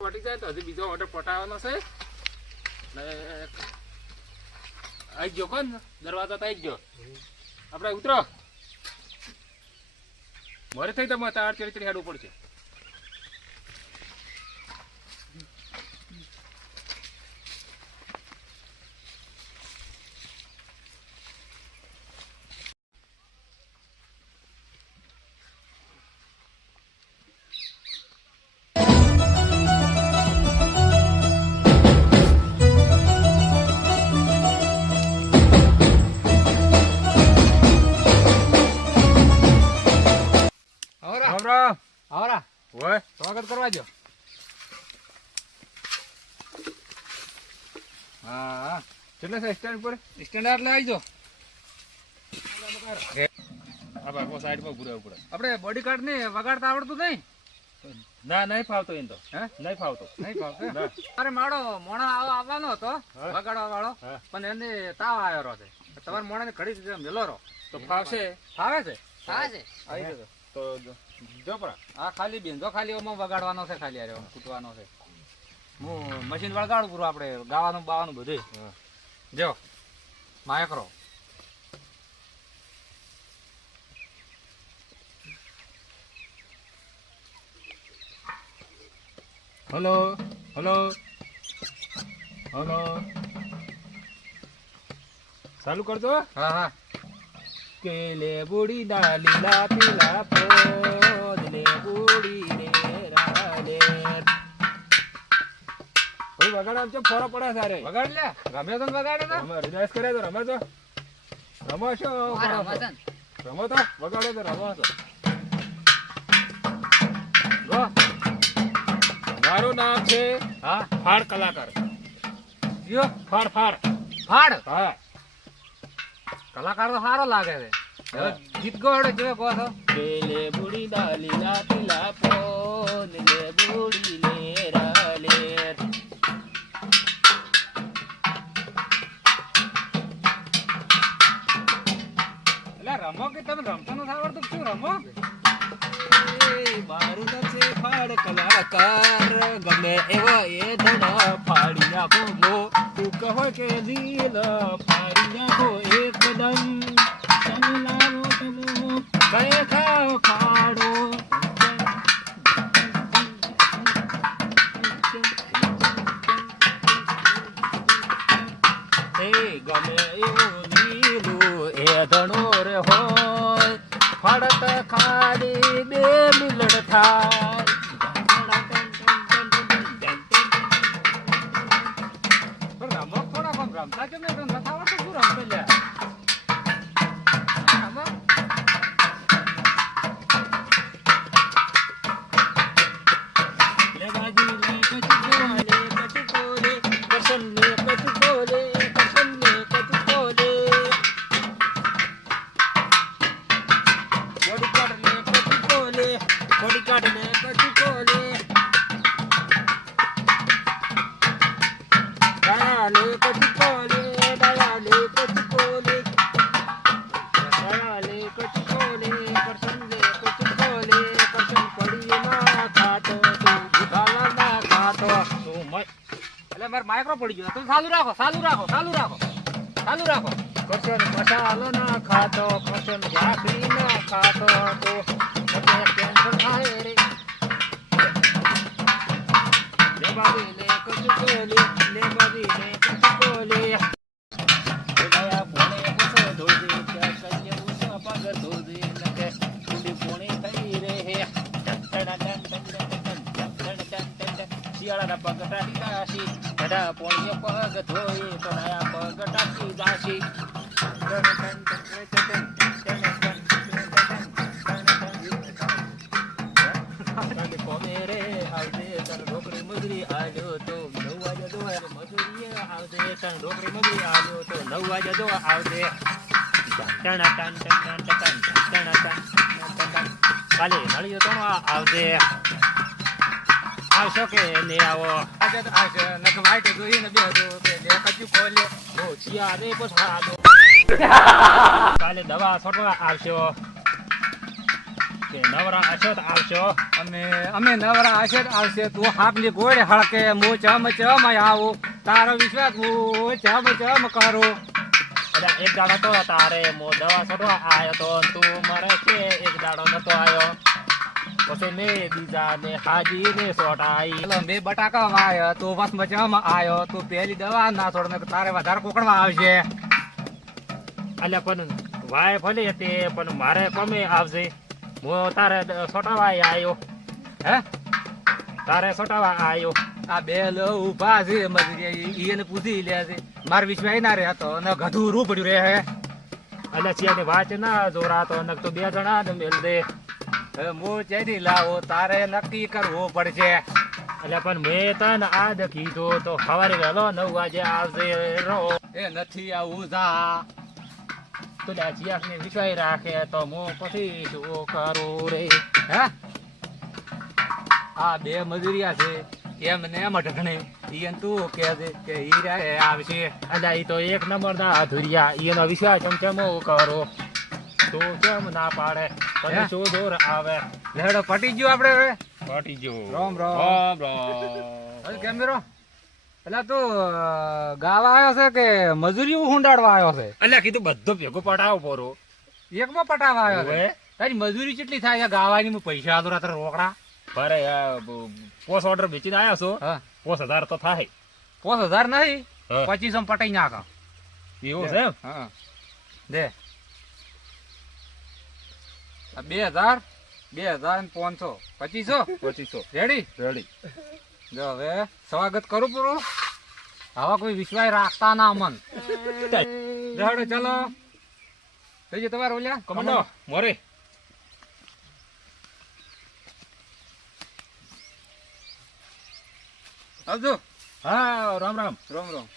પટી જાય તો હજી બીજો ઓર્ડર પટાવવાનો છે ને આવી ગયો કોણ દરવાજા તો આવી ગયો આપણે ઉતરો મારે થઈ તો તાર ચડી હેડવું પડશે સ્વાગત કરવા જો હા કેટલા છે સ્ટેન્ડ પર સ્ટેન્ડ એટલે આવી જાઓ સાઈડ પર પૂરા પડે આપણે બોડી કાર્ડ ને વગાડતા આવડતું નહીં ના નહીં ફાવતો એમ તો હે નહીં ફાવતો અરે મારો મોણા આવવાનો હતો વગાડવા વાળો પણ એને તાવ આવ્યો છે તમારે મોણા ને ઘડી મેલો રહો તો ફાવે છે આવી જતો તો જો પરા આ ખાલી બેન જો ખાલી ઓમાં વગાડવાનો છે ખાલી આરે કૂટવાનો છે હું મશીન વગાડું પૂરું આપણે ગાવાનું બાવાનું બધું જો માયકરો હલો હલો હલો ચાલુ કરજો હા હા કેલે બુડી ડાલી લા પીલા પોદ લે બુડી લે રાલે ઓય વગાડ આમ ફોરો પડે સારે વગાડ લે રમે તો વગાડે તો રમે રિલાઇઝ કરે તો રમે તો રમો છો રમો તો વગાડે તો રમો તો ગો મારું નામ છે હા ફાડ કલાકાર યો ફાડ ફાડ ફાડ હા કલાકાર તો સારો લાગે છે ગીત ગોડે જો કહો છો લે બુડી ડાલી લા પીલા પોન લે બુડી લે રાલે એટલે રમો કે તમે રમતો નથી આવડતું શું રમો મારું નામ છે ફાડ કલાકાર ગમે એવો એ ધડા ફાડી નાખો લો તું કહો કે દિલ ફાડી નાખો એકદમ તમે લાવો તમે કઈ ખાઓ ખાડો ગમે એવો લીલું એ ધણો રે હોય ફડત ખાલી બે મિલડ થાય રમો થોડા કોણ રમતા કેમ નહીં નથી આવડતું શું રમતો લે માઇક્રો પડી ગયો તો ચાલુ રાખો કસન મસાલો ના ખાતો કસન ભાખરી ના ખાતો તો કેન્સર થાય રે લે બાબી લે કચકોલી લે બાબી લે કચકોલી ગયા પોણે બસો ધોજે કલ્ય ઉસા પગર ધોજે નકે કુડી પોણે થઈ રે હે શિયાળાના પગ ટાટી દાસી ધડા પોણીએ પગ ધોઈ તો નયા પગ ટાટી દાસી ઢોકરી મજૂરી આવ્યો તો 9 વાગે દો મજૂરી આવજે તન ઢોકરી મજૂરી આવ્યો તો 9 વાગે દો આવજે ટણા ટન ટન ટન ટણા ટન કાલે નળિયો તો આવજે આવશો કે ને આવો આજે તો આવશે નક વાઈટ જોઈને બેહો કે લે કચું ખોલે ઓ ચિયા રે પછાડો કાલે દવા છોટવા આવશો કે નવરા હશો તો આવશો. અમે નવરા હશે તો આવશે. તું હાપની ગોળે હળકે હું ચમ ચમ આવું. તારો વિશ્વાસ હું ચમ ચમ કરું. એટલે એક દાડો તો તારે મો દવા છોડવા આવ્યો તો તું મરે છે એક દાડો નતો આવ્યો. પછી મેં બીજા ને હાજી ને સોટાઈ. બે બટાકા વાયો તું બસ મચામાં આવ્યો. તું પેલી દવા ના છોડ ને તારે વધારે કોકડવા આવશે. એટલે પણ વાય ભલે તે પણ મારે કમે આવશે. હું તારે સોટાવા આવ્યો. હે તારે સોટાવા આવ્યો. આ બે લો ઉભા છે મજૂરી એને પૂછી લે છે. માર વિશ્વાસ ના રહેતો ને ગધું રૂ પડ્યું રહે હે. એટલે સિયાની વાત ના જોરાતો નક તો બે જણા ને મેલ દે. હવે હું ચેડી લાવો તારે નક્કી કરવું પડશે. એટલે પણ મેં તને આજ કીધું તો સવારે વહેલો 9 વાગે આવશે. એ નથી આવું જા. તો જીયાસ ને વિશ્વાસ રાખે તો હું પછી શું કરું રે. હે આ બે મજૂરિયા છે એમ ને એમ ઢગણે ઈયન તું કે છે કે હીરા આવશે. એટલે એ તો એક નંબર ના અધુરિયા. એનો વિશ્વાસ ચમચમો કરો તો કેમ ના પાડે. પછી શું જોર આવે. લેડો પટી ગયો આપણે હવે. પટી ગયો. રામ રામ. રામ રામ. કેમ બેરો એટલે તું ગાવા આવ્યો છે કે મજૂરી હુંડાડવા આવ્યો છે? એટલે કીધું બધું ભેગું પટાવ પોરો. એકમાં પટાવા આવ્યો છે? હવે તારી મજૂરી કેટલી થાય છે ગાવાની? હું પૈસા આદો રાત્રે રોકડા. અરે પોસ ઓર્ડર વેચીને આવ્યો છો. હા 5000 તો થાય. 5000 નહીં હા. 2500 પટાઈ નાખો. એવું છે એમ? હા દે 2000 2500 2500 રેડી રેડી. જો હવે સ્વાગત કરું પૂરું. આવા કોઈ વિશ્વાસ રાખતા ના મન. જાડો ચલો થઈ ગયો તમારે ઓલ્યા કમાન્ડો મોરે. આવજો. હા રામ રામ. રામ રામ.